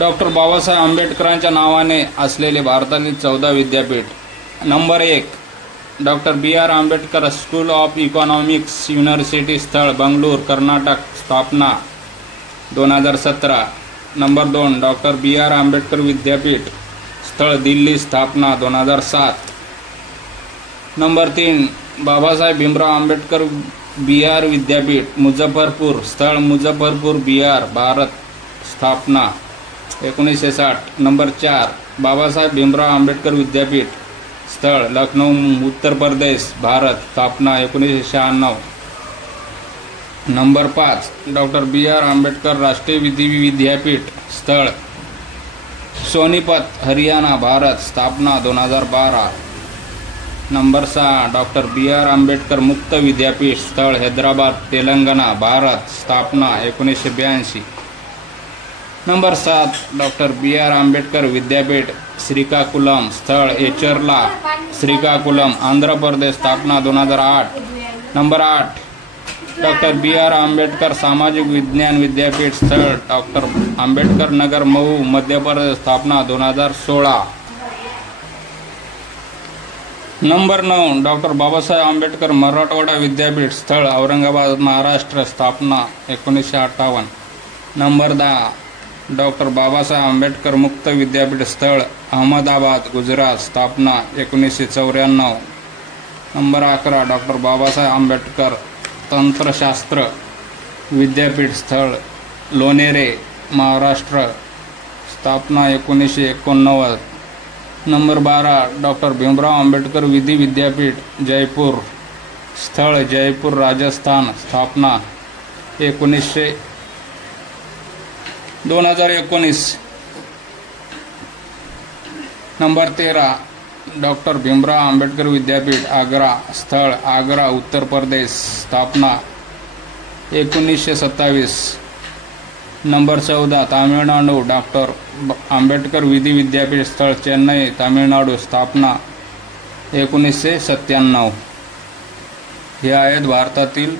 Doctor Babasaheb आंबेडकरांच्या नावाने असलेले भारतातील 14 विद्यापीठ. Number 1 doctor B R. Ambedkar school of economics university स्थळ बंगळूर कर्नाटक स्थापना 2017. Number 2 doctor B R. आंबेडकर विद्यापीठ स्थळ दिल्ली स्थापना 2007. नंबर 3 बाबासाहेब भीमराव आंबेडकर बिहार विद्यापीठ मुझफ्फरपूर स्थळ मुझफ्फरपूर बिहार भारत स्थापना 1960. नंबर 4 बाबासाहेब भीमराव आंबेडकर विद्यापीठ स्थळ लखनऊ उत्तर प्रदेश भारत स्थापना 1996. Number 5 doctor B R. आंबेडकर राष्ट्रीय विधि विद्यापीठ स्थळ सोनीपत हरियाणा भारत स्थापना 2012. Number 6 doctor B R. आंबेडकर मुक्त विद्यापीठ स्थळ हैदराबाद तेलंगणा भारत स्थापना 1982. Number 7 doctor B R. आंबेडकर विद्यापीठ श्रीकाकुलम स्थळ एचरला श्रीकाकुलम आंध्र प्रदेश स्थापना 2008. Number 8 doctor B R. आंबेडकर सामाजिक विज्ञान विद्यापीठ स्थळ डॉक्टर आंबेडकर नगर मऊ मध्य प्रदेश स्थापना 2016. नंबर 9 डॉक्टर बाबासाहेब आंबेडकर मराठवाडा विद्यापीठ स्थळ औरंगाबाद महाराष्ट्र स्थापना 1958. नंबर 10 डॉक्टर बाबासाहेब आंबेडकर मुक्त विद्यापीठ स्थळ अहमदाबाद गुजरात स्थापना 1994. नंबर 11 डॉक्टर बाबासाहेब आंबेडकर तंत्रशास्त्र विद्यापीठ स्थळ लोणेरे महाराष्ट्र स्थापना 1989. नंबर 12 डॉक्टर भीमराव आंबेडकर विधि विद्यापीठ जयपूर स्थळ जयपूर राजस्थान स्थापना 2019. नंबर 13 डॉक्टर भीमराव आंबेडकर विद्यापीठ आग्रा स्थळ आग्रा उत्तर प्रदेश स्थापना 1927. नंबर 14 तामिळनाडू डॉक्टर आंबेडकर विधि विद्यापीठ स्थळ चेन्नई तामिळनाडू स्थापना 1997. हे आहेत भारतातील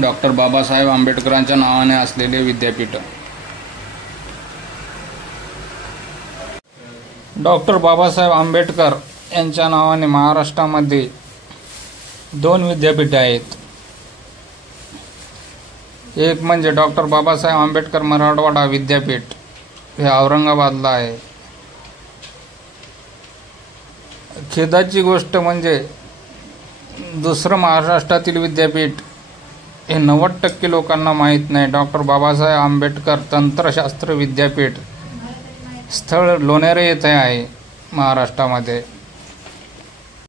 डॉक्टर बाबासाहेब आंबेडकरांच्या नावाने असलेले विद्यापीठ. डॉक्टर बाबासाहेब आंबेडकर यांच्या नावाने महाराष्ट्रामध्ये 2 विद्यापीठे आहेत. एक म्हणजे डॉक्टर बाबासाहेब आंबेडकर मराठवाडा विद्यापीठ हे औरंगाबादला आहे. खेदाची गोष्ट म्हणजे दुसरं महाराष्ट्रातील विद्यापीठ हे 90% लोकांना माहीत नाही. डॉक्टर बाबासाहेब आंबेडकर तंत्रशास्त्र विद्यापीठ स्थळ लोणेरे येथे आहे महाराष्ट्रामध्ये.